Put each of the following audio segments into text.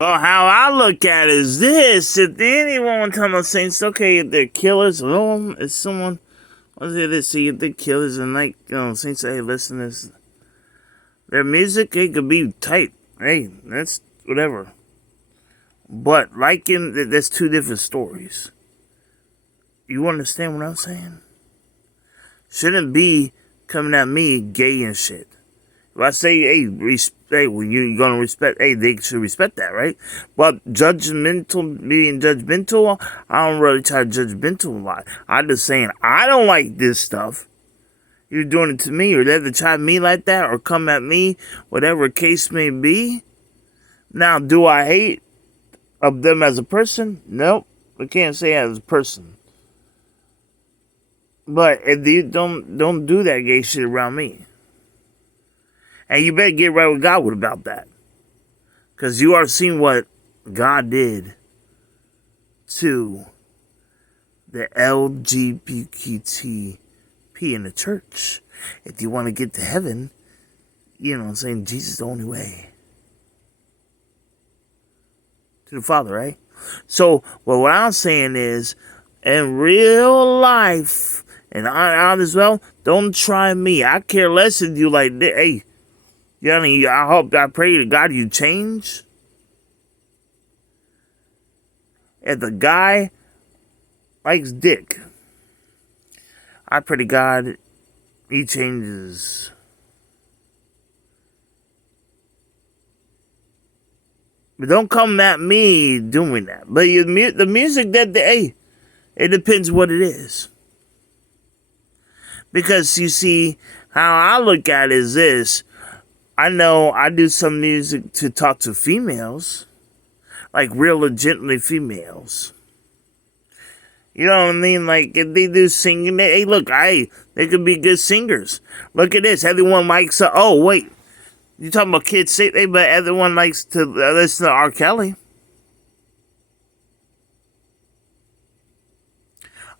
Well, how I look at it is this: if anyone tell me saying it's okay if they're killers, well, if someone was here to see if they're killers and like saying hey, listen, this their music it could be tight. Hey, that's whatever. But liking that's two different stories. You understand what I'm saying? Shouldn't be coming at me gay and shit. If I say, hey, when you're gonna respect, hey, they should respect that, right? But being judgmental, I don't really try to judgmental a lot. I'm just saying, I don't like this stuff. You're doing it to me, or they to try me like that, or come at me, whatever case may be. Now, do I hate of them as a person? Nope, I can't say as a person. But if you don't do that gay shit around me. And you better get right with God about that. Because you are seeing what God did to the LGBTP in the church. If you want to get to heaven, you know what I'm saying, Jesus is the only way to the Father, right? So, well, what I'm saying is, in real life, and on as well, don't try me. I care less if you like, hey, you know what I mean? I pray to God you change. If the guy likes dick, I pray to God he changes. But don't come at me doing that. But the music hey, it depends what it is. Because you see, how I look at it is this. I know I do some music to talk to females. Like real legitimately females. You know what I mean? Like, if they do singing, hey, look, they could be good singers. Look at this. Everyone likes, oh, wait. You talking about kids, but everyone likes to listen to R. Kelly.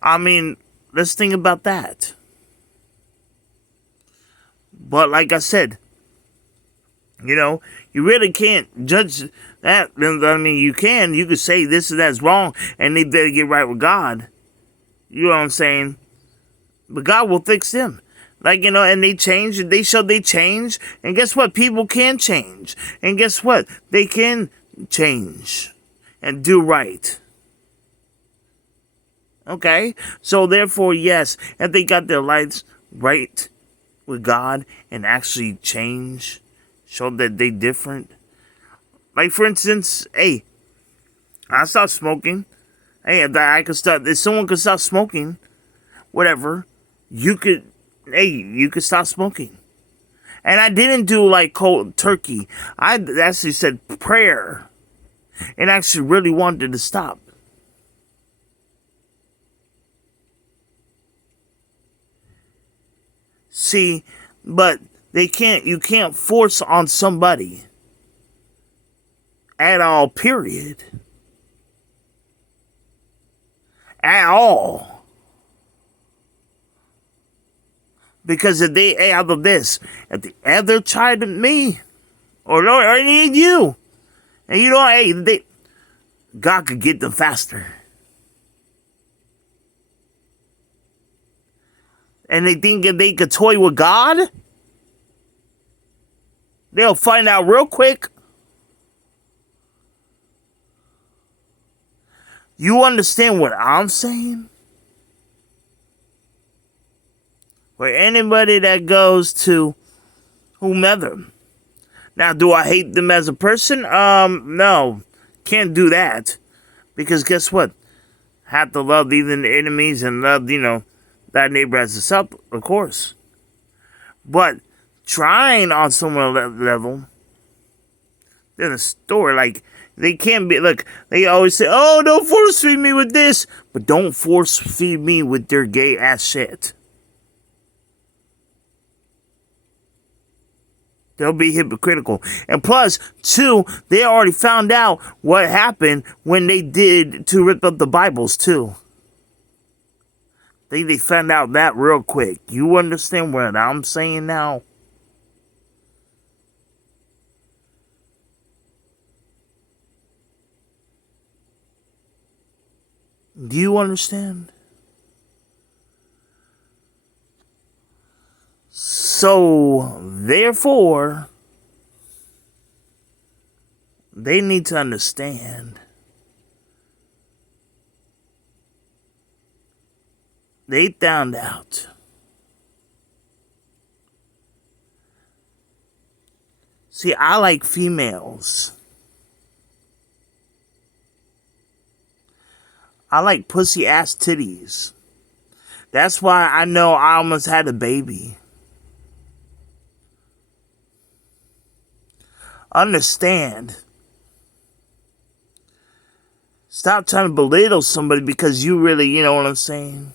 I mean, let's think about that. But like I said, you know, you really can't judge that. I mean, you could say this and that's wrong, and they better get right with God. You know what I'm saying? But God will fix them. Like, you know, and they change, they show they change, and guess what? People can change. And guess what? They can change and do right. Okay? So therefore, yes, if they got their lives right with God and actually change, show that they different. Like, for instance, hey, I stopped smoking. Hey, if someone could stop smoking, whatever, you could stop smoking. And I didn't do like cold turkey. I actually said prayer and actually really wanted to stop. See, but you can't force on somebody at all, period. At all. Because if they out of this, if they ever tried me, or any of you, and you know, God could get them faster. And they think if they could toy with God, they'll find out real quick. You understand what I'm saying? For anybody that goes to whomever. Now, do I hate them as a person? No. Can't do that. Because guess what? Have to love even the enemies and love, you know, that neighbor as itself, of course. But trying on someone level, there's a story. Like, they can't be, look, they always say, oh, don't force feed me with this. But don't force feed me with their gay ass shit. They'll be hypocritical. And plus, two, they already found out what happened when they did to rip up the Bibles, too. They found out that real quick. You understand what I'm saying now? Do you understand? So, therefore, they need to understand. They found out. See, I like females. I like pussy ass titties. That's why I know I almost had a baby. Understand. Stop trying to belittle somebody because you really, you know what I'm saying?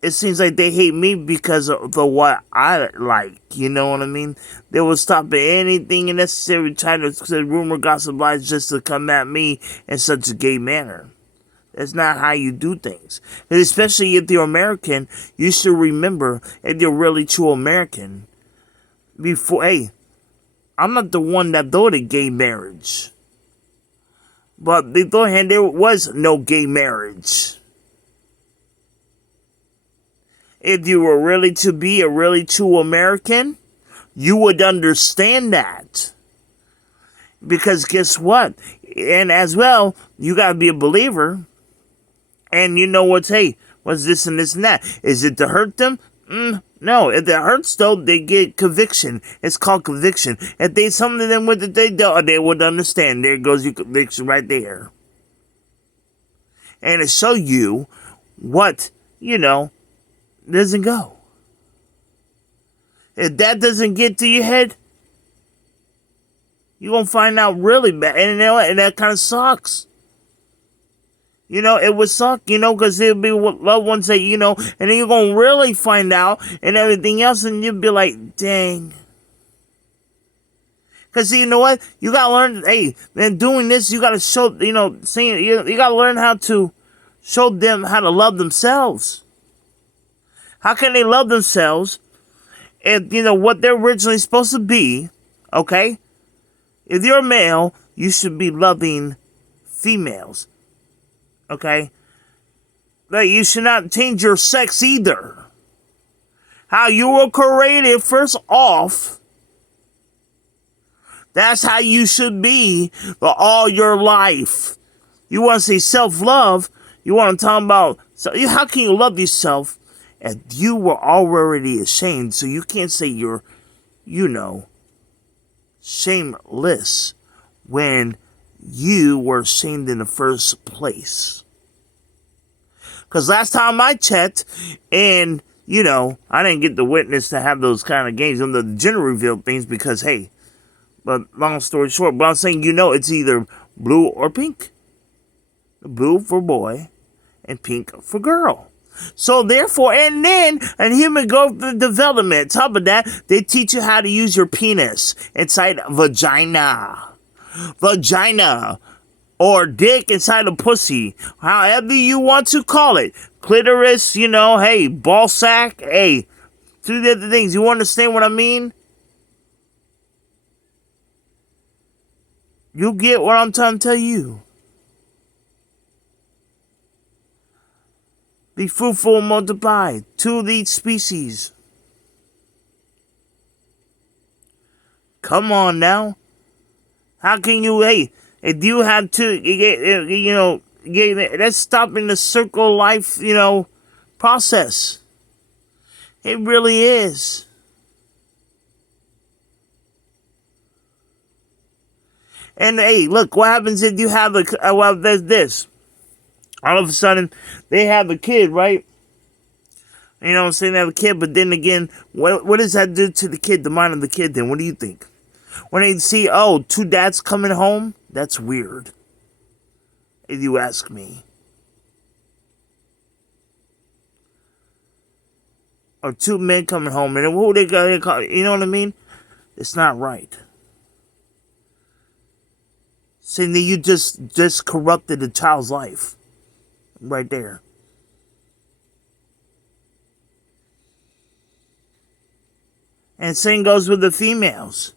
It seems like they hate me because of the what I like, you know what I mean? They will stop at anything necessary trying to say rumor, gossip, lies just to come at me in such a gay manner. That's not how you do things. And especially if you're American, you should remember if you're really true American. Before, hey, I'm not the one that voted gay marriage. But on the other hand, there was no gay marriage. If you were really to be a really true American, you would understand that. Because guess what? And as well, you gotta be a believer. And you know what's, hey, what's this and this and that? Is it to hurt them? No. If it hurts, though, they get conviction. It's called conviction. If they something to them with it, they would understand. There goes your conviction right there. And it show you what, doesn't go. If that doesn't get to your head, you're going to find out really bad. And you know what? And that kind of sucks. It would suck, because there'll be loved ones that, and then you're going to really find out and everything else, and you'll be like, dang. Because, you know what? You got to learn, hey, man, doing this, you got to show, saying, you got to learn how to show them how to love themselves. How can they love themselves if, what they're originally supposed to be, okay? If you're a male, you should be loving females. Okay? Like, you should not change your sex either. How you were created, first off, that's how you should be for all your life. You want to say self-love, you want to talk about, so how can you love yourself if you were already ashamed? So you can't say you're, shameless when you were ashamed in the first place. Because last time I checked, and, I didn't get the witness to have those kind of games on the gender reveal things because, hey, but long story short, but I'm saying, it's either blue or pink. Blue for boy and pink for girl. So therefore, and then in human growth development, top of that, they teach you how to use your penis inside vagina. Or dick inside a pussy. However you want to call it. Clitoris, hey, ball sack, hey. Two different things. You understand what I mean? You get what I'm trying to tell you. Be fruitful and multiply. Two of each species. Come on now. How can you, hey, if you have to, that's stopping the circle life, process. It really is. And hey, look, what happens if you have there's this. All of a sudden, they have a kid, right? You know what I'm saying? They have a kid, but then again, what does that do to the kid, the mind of the kid then? What do you think? When they see, two dads coming home, that's weird. If you ask me. Or two men coming home, and who they got, you know what I mean? It's not right. Saying that you just corrupted a child's life. Right there. And same goes with the females.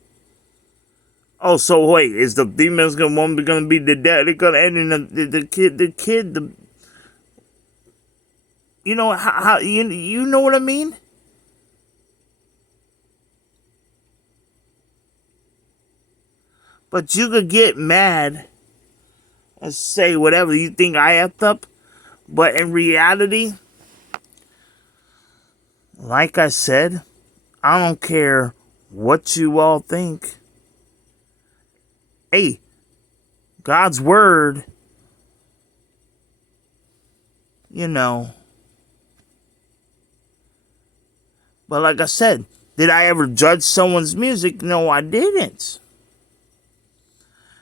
Oh, so wait, is the demons gonna be the dad? They're gonna end in the kid. You know how you know what I mean? But you could get mad and say whatever you think I effed up, but in reality, like I said, I don't care what you all think. Hey, God's word, you know. But like I said, did I ever judge someone's music? No, I didn't.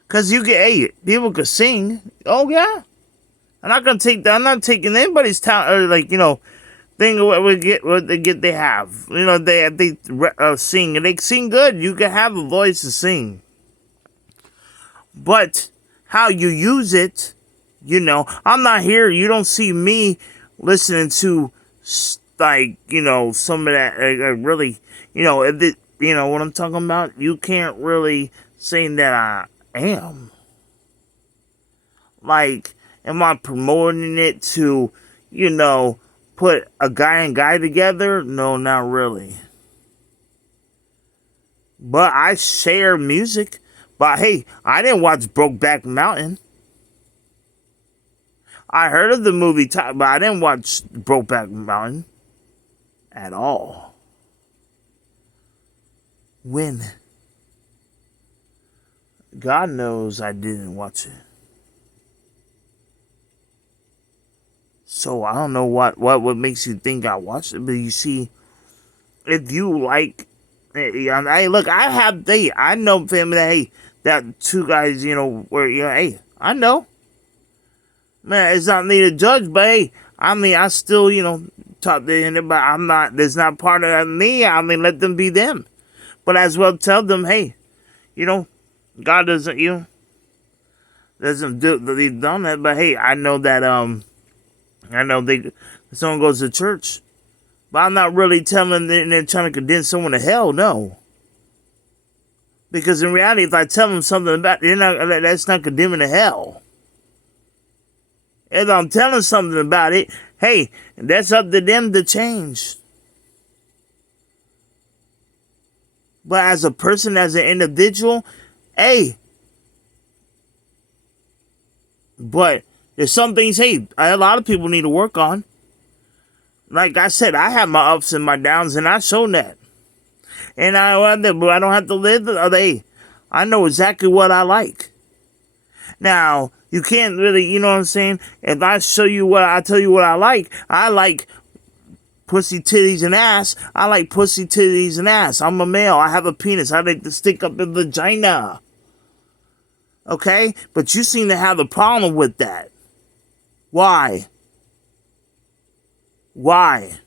Cause hey, people could sing. Oh yeah. I'm not taking anybody's talent or thing what they have. They sing and they sing good. You can have a voice to sing. But how you use it, I'm not here. You don't see me listening to some of that really, if it, what I'm talking about. You can't really say that I am. Like, am I promoting it to, put a guy and guy together? No, not really. But I share music. But hey, I didn't watch Brokeback Mountain. I heard of the movie, but I didn't watch Brokeback Mountain at all. When? God knows I didn't watch it. So I don't know what makes you think I watched it, but you see, if you like, hey, look, I know family that, hey, that two guys, hey, I know. Man, it's not me to judge, but hey, I still, talk to him, but I'm not, that's not part of me. Let them be them. But as well tell them, hey, God doesn't, doesn't do, they've done that, but hey, I know that, someone goes to church, but I'm not really telling them and trying to condemn someone to hell, no. Because in reality, if I tell them something about it, that's not condemning to hell. If I'm telling something about it, hey, that's up to them to change. But as a person, as an individual, hey. But there's some things, hey, a lot of people need to work on. Like I said, I have my ups and my downs, and I show that. And I don't have to live. Hey, I know exactly what I like. Now, you can't really, you know what I'm saying? If I tell you what I like pussy, titties, and ass. I like pussy, titties, and ass. I'm a male. I have a penis. I like to stick up in the vagina. Okay? But you seem to have a problem with that. Why? Why?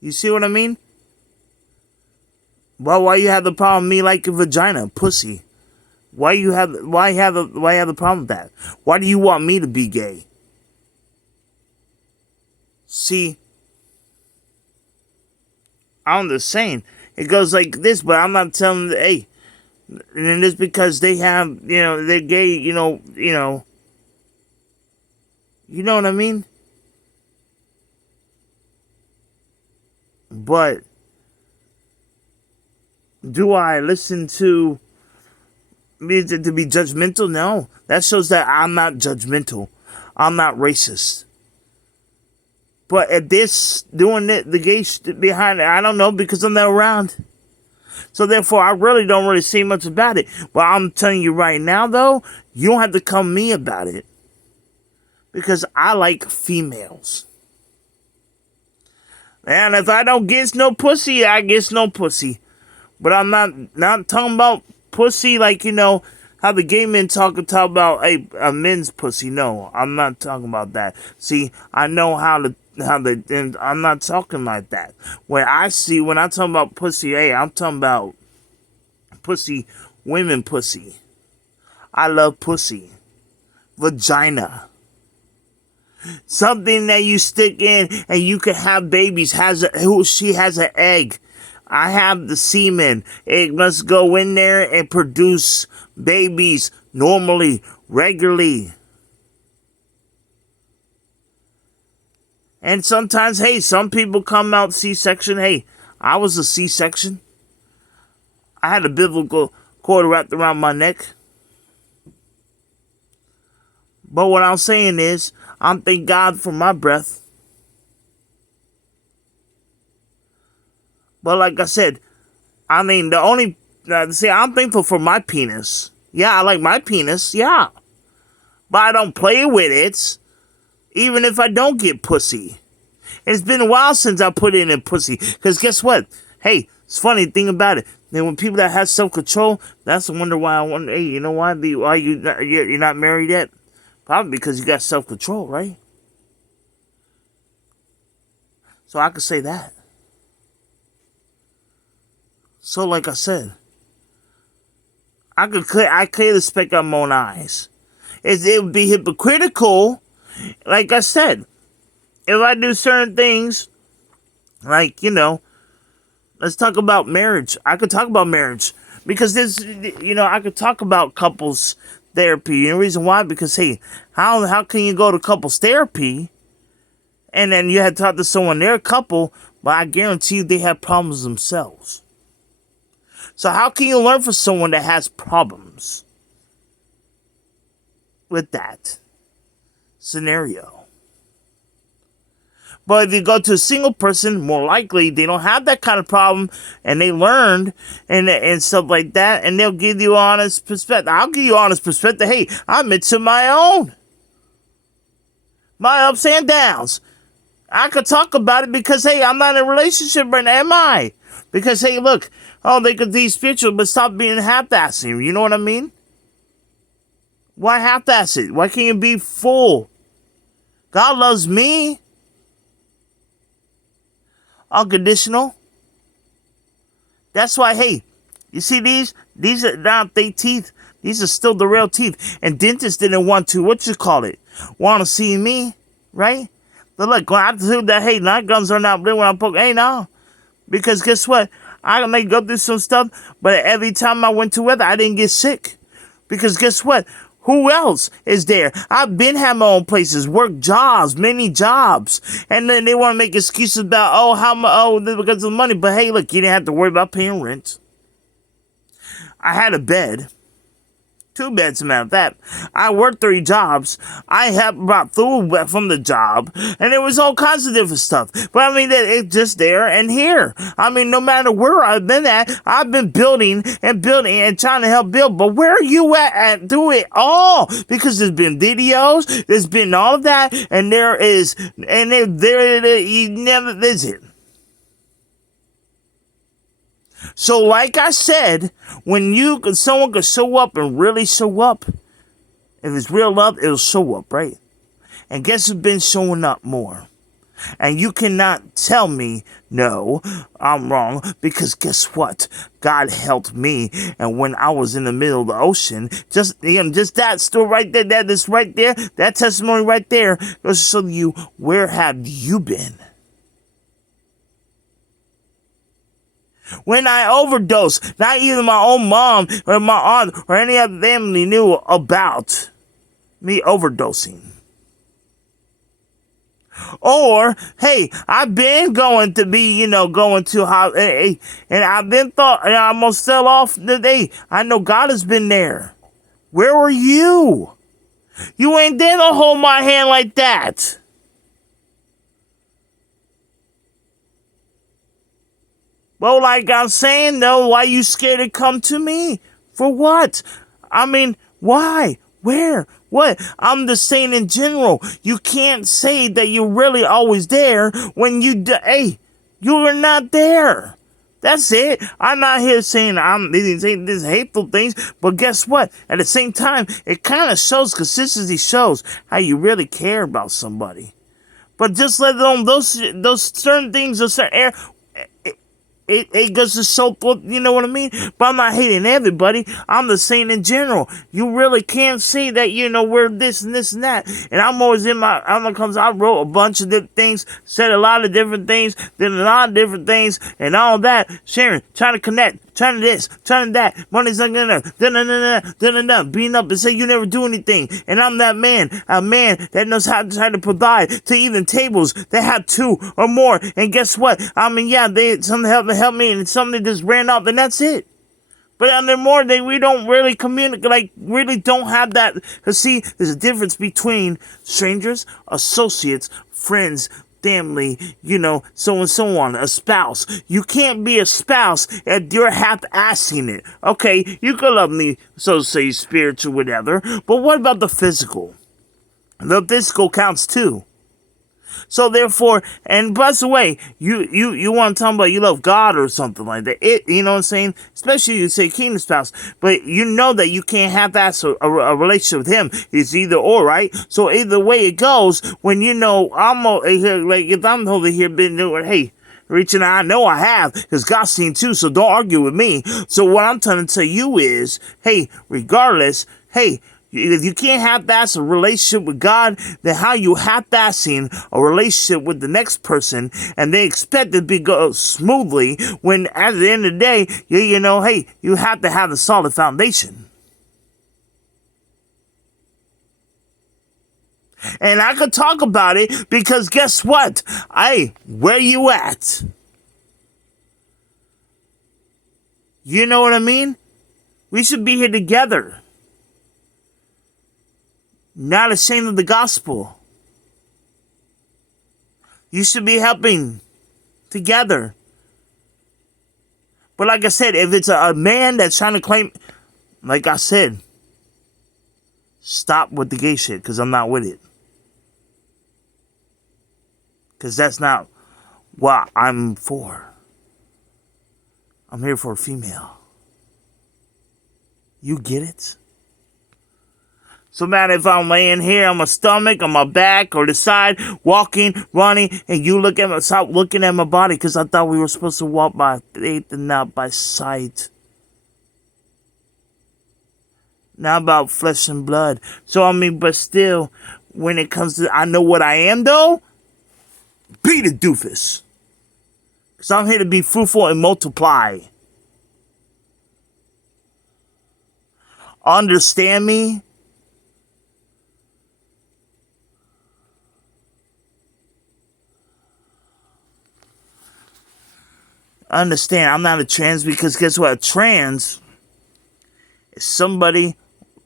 You see what I mean? Well, why you have the problem with me liking vagina, pussy? Why have the problem with that? Why do you want me to be gay? See, I'm just saying it goes like this, but I'm not telling them, hey, and it's because they have, they're gay, you know what I mean? But do I listen to be judgmental? No. That shows that I'm not judgmental. I'm not racist. But if this doing it, the gay shit behind it, I don't know, because I'm not around. So therefore, I really don't see much about it. But I'm telling you right now, though, you don't have to come me about it. Because I like females. And if I don't get no pussy, I get no pussy. But I'm not talking about pussy like, how the gay men talk about a men's pussy. No, I'm not talking about that. See, I know and I'm not talking like that. When I talk about pussy, hey, I'm talking about pussy, women pussy. I love pussy. Vagina. Something that you stick in and you can have babies. She has an egg. I have the semen. It must go in there and produce babies normally, regularly. And sometimes, hey, some people come out C-section. Hey, I was a C-section. I had a biblical cord wrapped around my neck. But what I'm saying is, I'm thank God for my breath. But like I said, I mean, I'm thankful for my penis. Yeah, I like my penis, yeah. But I don't play with it, even if I don't get pussy. It's been a while since I put in a pussy. Because guess what? Hey, it's funny thing about it. Then when people that have self-control, that's the wonder why I wonder, hey, you know why? Why you're not married yet? Probably because you got self-control, right? So I could say that. So like I said, I clear the speck out my own eyes. It would be hypocritical, like I said, if I do certain things, like, let's talk about marriage. I could talk about marriage because I could talk about couples therapy. And the reason why, because hey, how can you go to couples therapy and then you had to talk to someone, they're a couple, but I guarantee you they have problems themselves. So how can you learn from someone that has problems with that scenario? But if you go to a single person, more likely they don't have that kind of problem and they learned and stuff like that, and they'll give you honest perspective. I'll give you honest perspective. Hey, I'm into my ups and downs. I could talk about it because, hey, I'm not in a relationship right now, am I? Because, hey, look, they could be spiritual, but stop being half-assing. You know what I mean? Why half-ass it? Why can't you be full? God loves me. Unconditional. That's why, hey, you see these are not fake teeth. These are still the real teeth. And dentists didn't want to, want to see me, right? But look, when I told that, hey, night guns are not real when I poke, hey, no. Because guess what? I may go through some stuff, but every time I went to weather, I didn't get sick. Because guess what? Who else is there? I've been had my own places, work jobs, many jobs. And then they want to make excuses about, because of money. But hey, look, you didn't have to worry about paying rent. I had a bed. 2 beds, as a matter of fact. I worked 3 jobs. I had brought food from the job. And there was all kinds of different stuff. But I mean, it's just there and here. I mean, no matter where I've been at, I've been building and trying to help build. But where are you at through it all? Because there's been videos, there's been all of that, and you never visit. So like I said, when someone could show up and really show up, if it's real love, it'll show up, right? And guess who's been showing up more? And you cannot tell me, no, I'm wrong, because guess what? God helped me, and when I was in the middle of the ocean, just that story right there, that testimony right there, goes to show you, where have you been? When I overdosed, not even my own mom or my aunt or any other family knew about me overdosing. Or, hey, I've been going to be, going to and I've been thought, and I almost fell off today. I know God has been there. Where were you? You ain't there to hold my hand like that. Well, like I'm saying, though, why you scared to come to me? For what? I mean, why? Where? What? I'm just saying in general. You can't say that you're really always there when you're not there. That's it. I'm not here saying these hateful things, but guess what? At the same time, it kind of shows, consistency shows how you really care about somebody. But just let alone those certain things, or certain it goes to show, you know what I mean? But I'm not hating everybody. I'm just saying in general, you really can't say that, we're this and this and that. And I'm always I wrote a bunch of different things, said a lot of different things, did a lot of different things, and all that, sharing, trying to connect, trying to this, trying to that, money's not gonna, beating up and say you never do anything. And I'm that man, a man that knows how to try to provide to even tables that have two or more. And guess what? I mean, yeah, something help me, and something just ran off, and that's it. But under more, we don't really communicate, really don't have that. Because see, there's a difference between strangers, associates, friends, family, so and so on, a spouse. You can't be a spouse if you're half-assing it. Okay, you can love me, so to say, spiritual, whatever. But what about the physical? The physical counts too. So therefore, and by the way, you want to talk about you love God or something like that. You know what I'm saying? Especially you say kingdom spouse, but you know that you can't have that a relationship with him. It's either or, right? So either way it goes, when I'm over here, like if I'm over here been doing, hey, reaching out, I know I have, because God's seen too, so don't argue with me. So what I'm trying to tell you is, hey, regardless, hey, if you can't have that a relationship with God, then how you half-assing a relationship with the next person, and they expect it to go smoothly, when at the end of the day, hey, you have to have a solid foundation. And I could talk about it because guess what? Hey, where you at? You know what I mean? We should be here together. Not ashamed of the gospel. You should be helping together. But like I said, if it's a man that's trying to claim, like I said, stop with the gay shit, because I'm not with it. Because that's not what I'm for. I'm here for a female. You get it? So matter if I'm laying here on my stomach, on my back, or the side, walking, running, and you stop looking at my body, because I thought we were supposed to walk by faith and not by sight. Not about flesh and blood. So I mean, but still, when it comes to, I know what I am though. Be the doofus. Because I'm here to be fruitful and multiply. Understand me? Understand, I'm not a trans, because guess what? A trans is somebody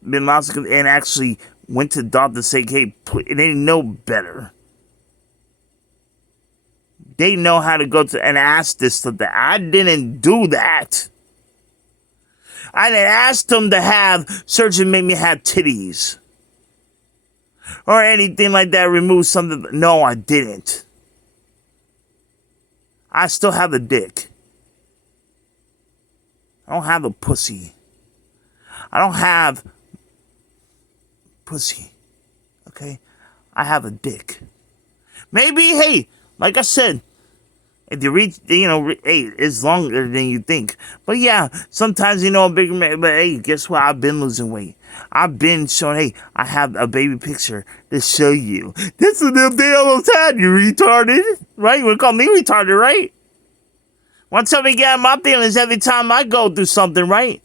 been lost and actually went to the doctor and say, hey, they know better. They know how to go to and ask this to that. I didn't do that. I didn't ask them to have surgery make me have titties. Or anything like that, remove something. No, I didn't. I still have the dick. I don't have a pussy. I don't have pussy. Okay? I have a dick. Maybe, hey, like I said, if you reach, hey, it's longer than you think. But yeah, sometimes, a bigger man, but hey, guess what? I've been losing weight. I've been showing, hey, I have a baby picture to show you. This is the day I almost had, you retarded. Right? You would call me retarded, right? Want to tell me get my feelings every time I go through something, right?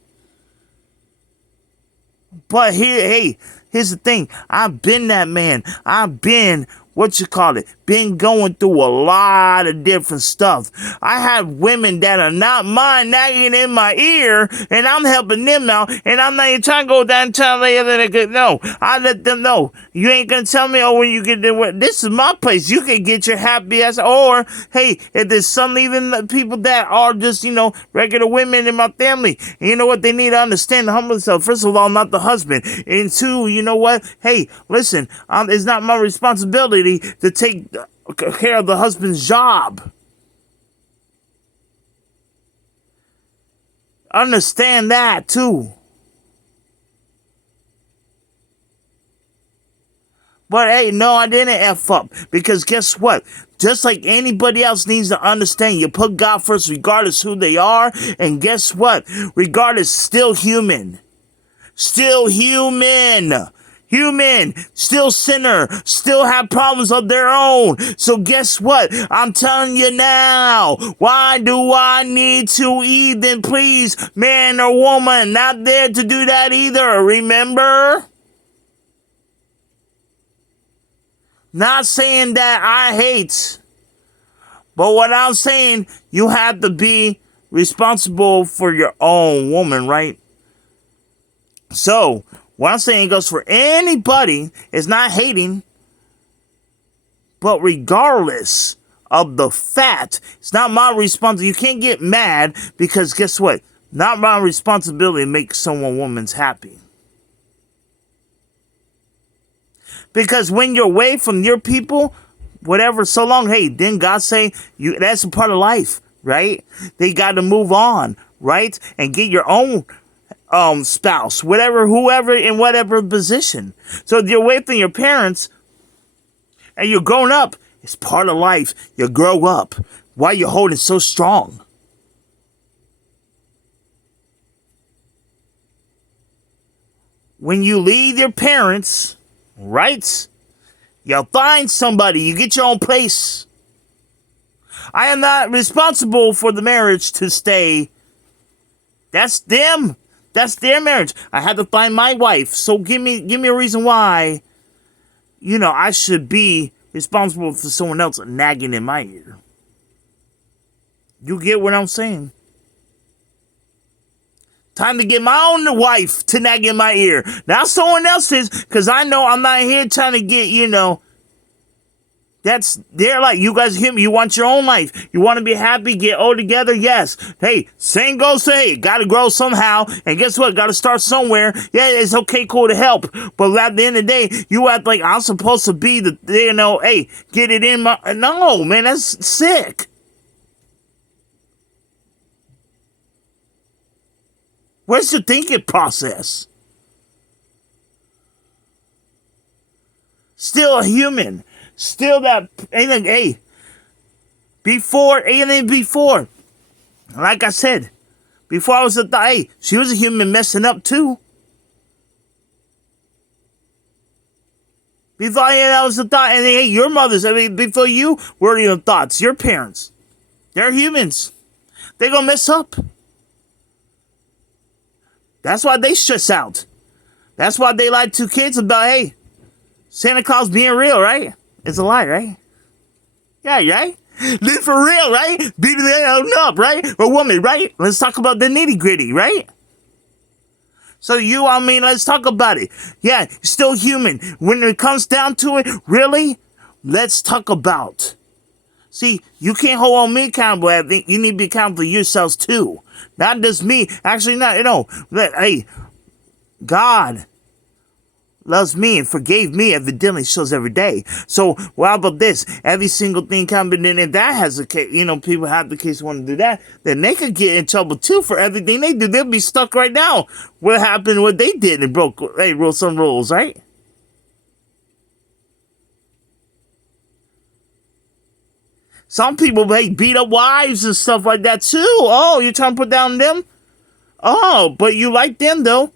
But here's the thing. I've been that man. I've been, been going through a lot of different stuff. I have women that are not mine nagging in my ear, and I'm helping them out, and I'm not even trying to go down and tell them, no, I let them know. You ain't gonna tell me, when you get there, this is my place. You can get your happy ass, or, hey, if there's some even people that are just, regular women in my family, and you know what, they need to understand to humble themselves. First of all, I'm not the husband, and two, you know what, hey, listen, it's not my responsibility to take care of the husband's job. Understand that too. But hey, no, I didn't F up. Because guess what? Just like anybody else needs to understand, you put God first regardless who they are. And guess what? Regardless, still human. Still human. Human, still sinner, still have problems of their own. So guess what? I'm telling you now. Why do I need to even please man or woman? Not there to do that either. Remember? Not saying that I hate. But what I'm saying, you have to be responsible for your own woman, right? So, what I'm saying goes for anybody. It's not hating, but regardless of the fact, it's not my responsibility. You can't get mad because guess what? Not my responsibility to make someone woman's happy. Because when you're away from your people, whatever, so long, hey, didn't God say that's a part of life, right? They got to move on, right? And get your own spouse, whatever, whoever, in whatever position. So if you're away from your parents and you're grown up, it's part of life. You grow up. Why you holding so strong? When you leave your parents, right? You find somebody. You get your own place. I am not responsible for the marriage to stay. That's them. That's their marriage. I had to find my wife. So give me a reason why, I should be responsible for someone else nagging in my ear. You get what I'm saying? Time to get my own wife to nag in my ear. Not someone else's, because I know I'm not here trying to get, they're like, you guys hear me, you want your own life. You want to be happy, get all together, yes. Hey, same goes to, hey, gotta grow somehow. And guess what? Gotta start somewhere. Yeah, it's okay, cool to help. But at the end of the day, you act like I'm supposed to be hey, get it in my, no, man, that's sick. Where's the thinking process? Still a human. Still that, hey, before, like I said, before I was hey, she was a human messing up too. Before I was a thought, and hey, your mothers, before you, were your thoughts, your parents. They're humans. They're gonna mess up. That's why they stress out. That's why they lie to kids about, hey, Santa Claus being real, right? It's a lie, right? Yeah, right? Live for real, right? Beat it up, right? Or woman, right? Let's talk about the nitty gritty, right? So let's talk about it. Yeah, you're still human. When it comes down to it, really, let's talk about. See, you can't hold me accountable. I think you need to be accountable to yourselves too. Not just me. Actually, not, hey, God loves me and forgave me, evidently shows every day. So, well, how about this? Every single thing coming in, if that has a case, people have the case want to do that, then they could get in trouble too for everything they do. They'll be stuck right now. What happened, what they did and wrote some rules, right? Some people, beat up wives and stuff like that too. Oh, you're trying to put down them? Oh, but you like them though.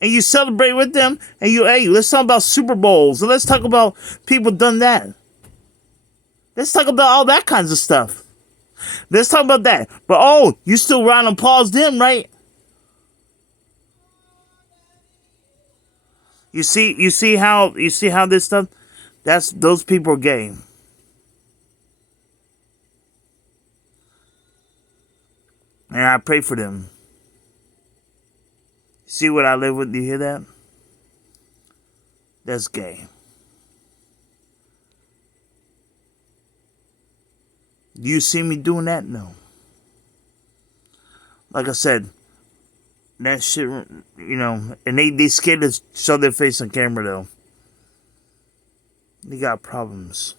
And you celebrate with them, and hey, let's talk about Super Bowls, and let's talk about people done that. Let's talk about all that kinds of stuff. Let's talk about that. But you still round and applause them, right? You see how this stuff, those people are gay. And I pray for them. See what I live with? You hear that? That's gay. Do you see me doing that? No. Like I said, that shit, and they scared to show their face on camera though. They got problems.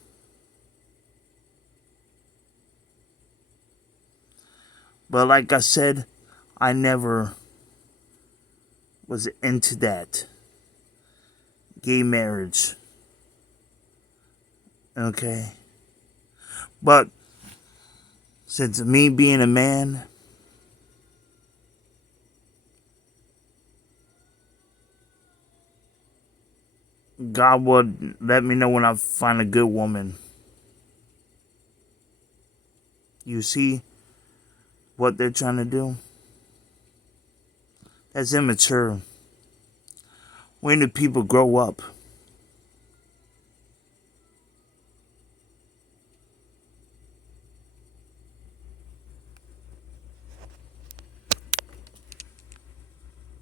But like I said, I never was into that gay marriage Okay? But since me being a man, God would let me know when I find a good woman. You see what they're trying to do? That's immature. When do people grow up?